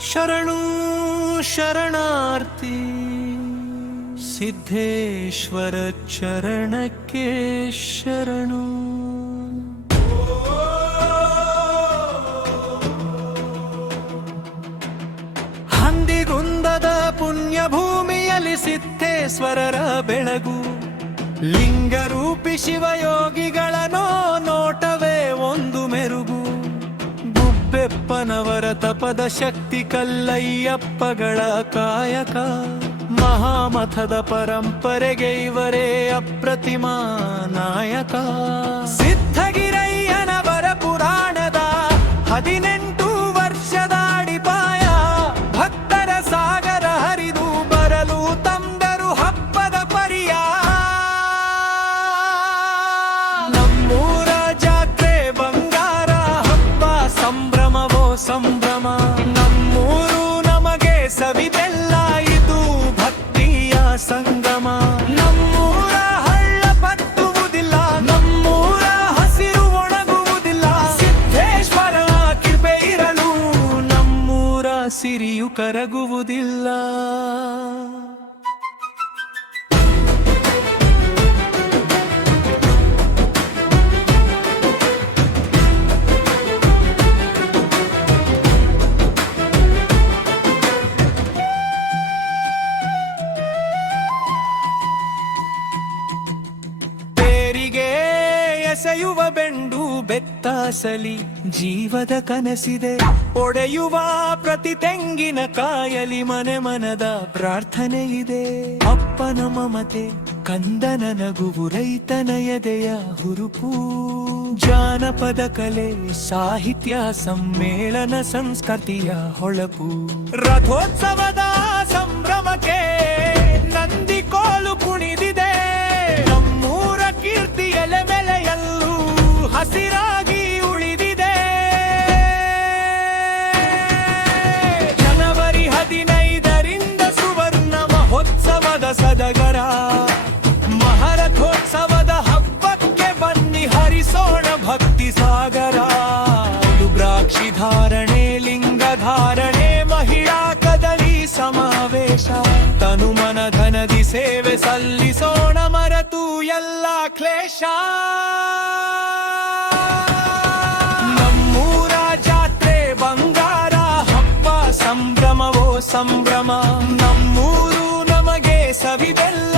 ಶರಣು ಶರಣಾರ್ಥಿ ಸಿದ್ಧೇಶ್ವರ ಚರಣಕ್ಕೆ ಶರಣು. ಹಂದಿಗುಂದದ ಪುಣ್ಯ ಭೂಮಿಯಲ್ಲಿ ಸಿದ್ಧೇಶ್ವರರ ಬೆಳಗು ಲಿಂಗರೂಪಿ ಶಿವಯೋಗಿಗಳನೋ ನೋಟವೇ ಗುಬ್ಬೆಪ್ಪನವರ ತಪದ ಶಕ್ತಿ ಕಲ್ಲಯ್ಯಪ್ಪಗಳ ಕಾಯಕ. ಮಹಾಮಥದ ಪರಂಪರೆಗೆ ಇವರೇ ಅಪ್ರತಿಮ ನಾಯಕ. ಸಿರಿಯು ಕರಗುವುದಿಲ್ಲ. ಎಸೆಯುವ ಬೆಂಡು ಬೆತ್ತಾಸಲಿ ಜೀವದ ಕನಸಿದೆ. ಒಡೆಯುವ ಪ್ರತಿ ತೆಂಗಿನ ಕಾಯಲಿ ಮನೆ ಮನದ ಪ್ರಾರ್ಥನೆ ಇದೆ. ಅಪ್ಪನ ಮಮತೆ ಕಂದನ ನಗುವು ರೈತನ ಎದೆಯ ಹುರುಪು. ಜಾನಪದ ಕಲೆ ಸಾಹಿತ್ಯ ಸಮ್ಮೇಳನ ಸಂಸ್ಕೃತಿಯ ಹೊಳಪು. ರಥೋತ್ಸವದ ಸಂಭ್ರಮಕ್ಕೆ ನಂದಿ ಕೋಲು ಧನದಿ ಸೇವೆ ಸಲ್ಲಿಸೋಣ ಮರತು ಎಲ್ಲ ಕ್ಲೇಶ. ನಮ್ಮೂರ ಜಾತ್ರೆ ಬಂಗಾರ, ಹಬ್ಬ ಸಂಭ್ರಮವೋ ಸಂಭ್ರಮ. ನಮ್ಮೂರು ನಮಗೆ ಸವಿದೆಲ್ಲ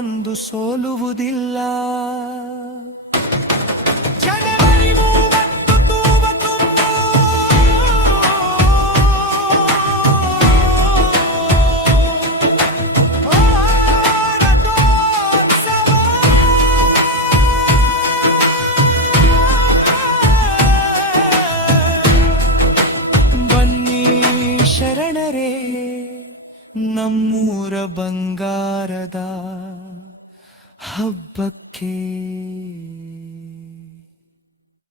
ಬನ್ನಿ ಸೋಲುವುದಿಲ್ಲ ನಮ್ಮೂರ ಬಂಗಾರದ ಹಬ್ಬಕ್ಕೆ